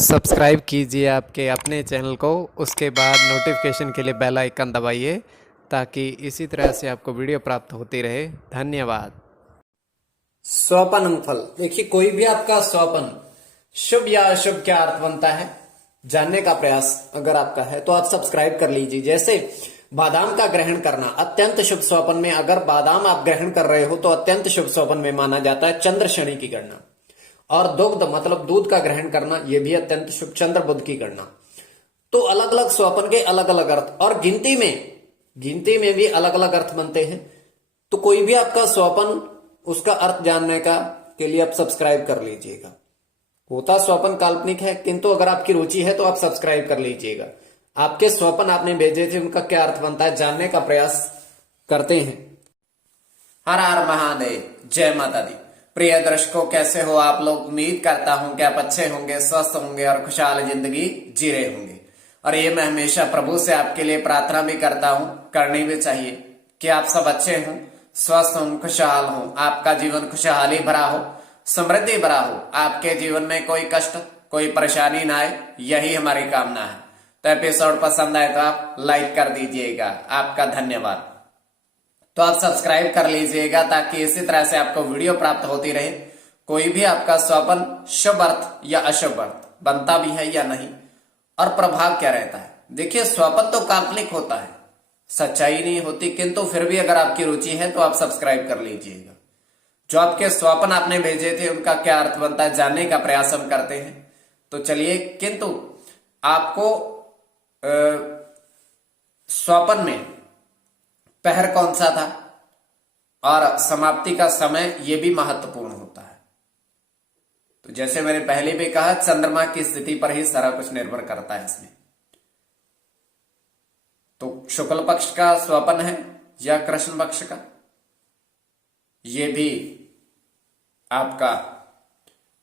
Subscribe कीजिए आपके अपने चैनल को, उसके बाद नोटिफिकेशन के लिए बेल आइकन दबाइए ताकि इसी तरह से आपको वीडियो प्राप्त होती रहे। धन्यवाद। स्वपन फल देखिए, कोई भी आपका स्वपन शुभ या अशुभ क्या अर्थ बनता है जानने का प्रयास अगर आपका है तो आप सब्सक्राइब कर लीजिए। जैसे बादाम का ग्रहण करना अत्यंत शुभ स्वपन में, अगर बादाम आप ग्रहण कर रहे हो तो अत्यंत शुभ स्वपन में माना जाता है चंद्र शनि की गणना। और दुग्ध मतलब दूध का ग्रहण करना यह भी अत्यंत शुभ, चंद्र बुध की गणना। तो अलग अलग स्वपन के अलग अलग अर्थ, और गिनती में भी अलग अलग अर्थ बनते हैं। तो कोई भी आपका स्वपन, उसका अर्थ जानने का के लिए आप सब्सक्राइब कर लीजिएगा। होता स्वपन काल्पनिक है, किंतु अगर आपकी रुचि है तो आप सब्सक्राइब कर लीजिएगा। आपके स्वपन आपने भेजे थे, उनका क्या अर्थ बनता है जानने का प्रयास करते हैं। हर हर महादेव, जय माता दी। प्रिय दर्शकों, कैसे हो आप लोग? उम्मीद करता हूं कि आप अच्छे होंगे, स्वस्थ होंगे और खुशहाल जिंदगी जी रहे होंगे। और ये मैं हमेशा प्रभु से आपके लिए प्रार्थना भी करता हूं, करनी भी चाहिए कि आप सब अच्छे हों, स्वस्थ हों, खुशहाल हों, आपका जीवन खुशहाली भरा हो, समृद्धि भरा हो, आपके जीवन में कोई कष्ट कोई परेशानी ना आए, यही हमारी कामना है। तो एपिसोड पसंद आए तो आप लाइक कर दीजिएगा, आपका धन्यवाद। तो आप सब्सक्राइब कर लीजिएगा ताकि इसी तरह से आपको वीडियो प्राप्त होती रहे। कोई भी आपका स्वपन शुभ अर्थ या अशुभ अर्थ बनता भी है या नहीं, और प्रभाव क्या रहता है। देखिए, स्वपन तो काल्पनिक होता है, सच्चाई नहीं होती, किंतु फिर भी अगर आपकी रुचि है तो आप सब्सक्राइब कर लीजिएगा। जो आपके स्वपन आपने भेजे थे उनका क्या अर्थ बनता है जानने का प्रयास हम करते हैं। तो चलिए, किंतु आपको स्वपन में पहर कौन सा था और समाप्ति का समय यह भी महत्वपूर्ण होता है। तो जैसे मैंने पहले भी कहा, चंद्रमा की स्थिति पर ही सारा कुछ निर्भर करता है इसमें। तो शुक्ल पक्ष का स्वपन है या कृष्ण पक्ष का, यह भी आपका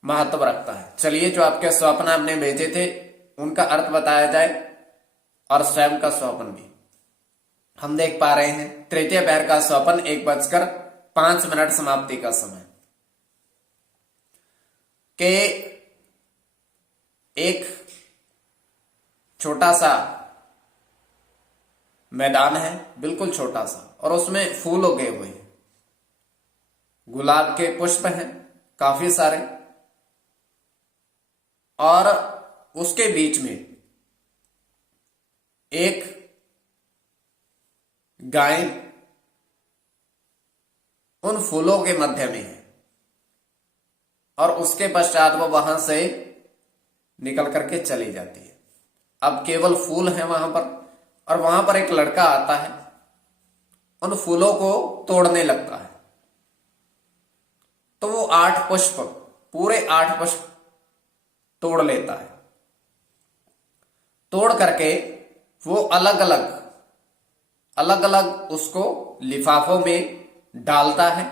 महत्व रखता है। चलिए, जो आपके स्वप्न आपने भेजे थे उनका अर्थ बताया जाए और स्वयं का स्वप्न भी। हम देख पा रहे हैं तृतीय पहर का स्वपन 1:05 समाप्ति का समय के एक छोटा सा मैदान है, बिल्कुल छोटा सा, और उसमें फूल उगे हुए हैं, गुलाब के पुष्प हैं काफी सारे, और उसके बीच में एक गाय उन फूलों के मध्य में है, और उसके पश्चात वो वहां से निकल करके चली जाती है। अब केवल फूल है वहां पर, और वहां पर एक लड़का आता है, उन फूलों को तोड़ने लगता है। तो वो 8 पुष्प, पूरे 8 पुष्प तोड़ लेता है। तोड़ करके वो अलग अलग उसको लिफाफों में डालता है,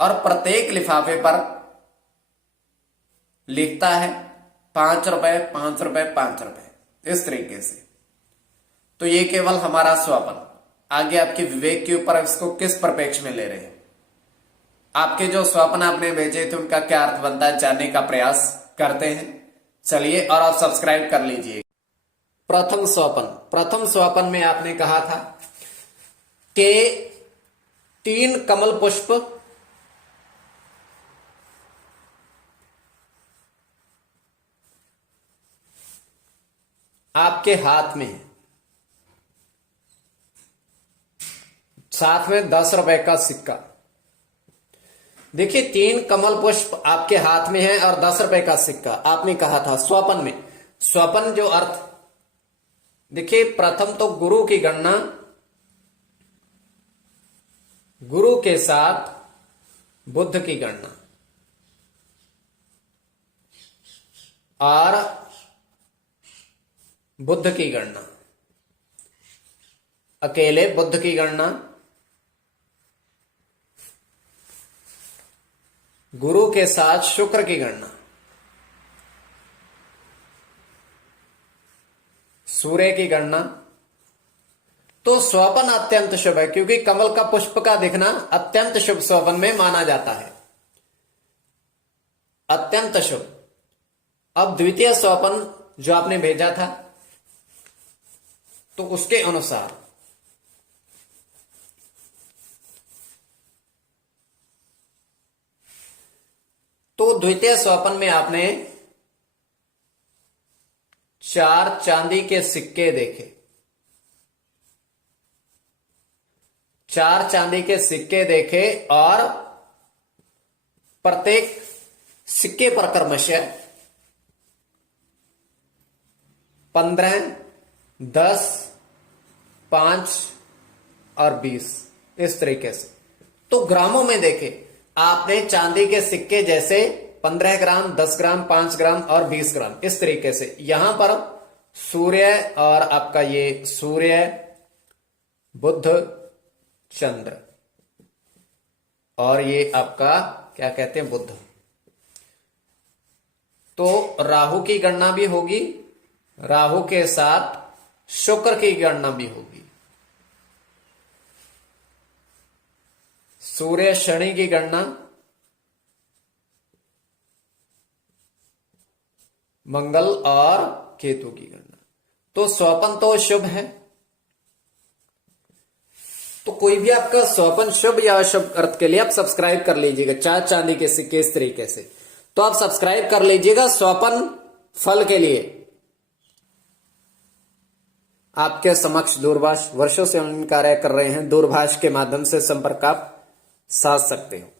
और प्रत्येक लिफाफे पर लिखता है 5 रुपए, 5 रुपए, 5 रुपए, इस तरीके से। तो ये केवल हमारा स्वपन, आगे आपके विवेक के ऊपर इसको किस परिप्रेक्ष्य में ले रहे हैं। आपके जो स्वप्न आपने भेजे थे उनका क्या अर्थ बनता है जानने का प्रयास करते हैं। चलिए, और आप सब्सक्राइब कर लीजिए। प्रथम स्वपन में आपने कहा था कि 3 कमल पुष्प आपके हाथ में है, साथ में 10 रुपए का सिक्का। देखिए, 3 कमल पुष्प आपके हाथ में है और 10 रुपए का सिक्का आपने कहा था स्वपन में। स्वपन जो अर्थ, देखिए, प्रथम तो गुरु की गणना, गुरु के साथ बुध की गणना, और बुध की गणना, अकेले बुध की गणना, गुरु के साथ शुक्र की गणना, सूर्य की गणना। तो स्वपन अत्यंत शुभ है, क्योंकि कमल का पुष्प का दिखना अत्यंत शुभ स्वपन में माना जाता है। अत्यंत शुभ। अब द्वितीय स्वपन जो आपने भेजा था तो उसके अनुसार तो द्वितीय स्वपन में आपने 4 चांदी के सिक्के देखे, 4 चांदी के सिक्के देखे और प्रत्येक सिक्के पर क्रमशः 15, 10, 5 और 20 इस तरीके से। तो ग्रामों में देखे आपने चांदी के सिक्के जैसे 15 ग्राम, 10 ग्राम, 5 ग्राम और 20 ग्राम इस तरीके से। यहां पर सूर्य और आपका ये सूर्य, बुध, चंद्र और ये आपका क्या कहते हैं बुध। तो राहु की गणना भी होगी, राहु के साथ शुक्र की गणना भी होगी, सूर्य शनि की गणना, मंगल और केतु की गणना। तो स्वपन तो शुभ है। तो कोई भी आपका स्वपन शुभ या अशुभ अर्थ के लिए आप सब्सक्राइब कर लीजिएगा। 4 चांदी के सिक्के इस तरीके से तो आप सब्सक्राइब कर लीजिएगा स्वपन फल के लिए। आपके समक्ष दूरभाष, वर्षों से ऑनलाइन कार्य कर रहे हैं, दूरभाष के माध्यम से संपर्क आप साध सकते हो।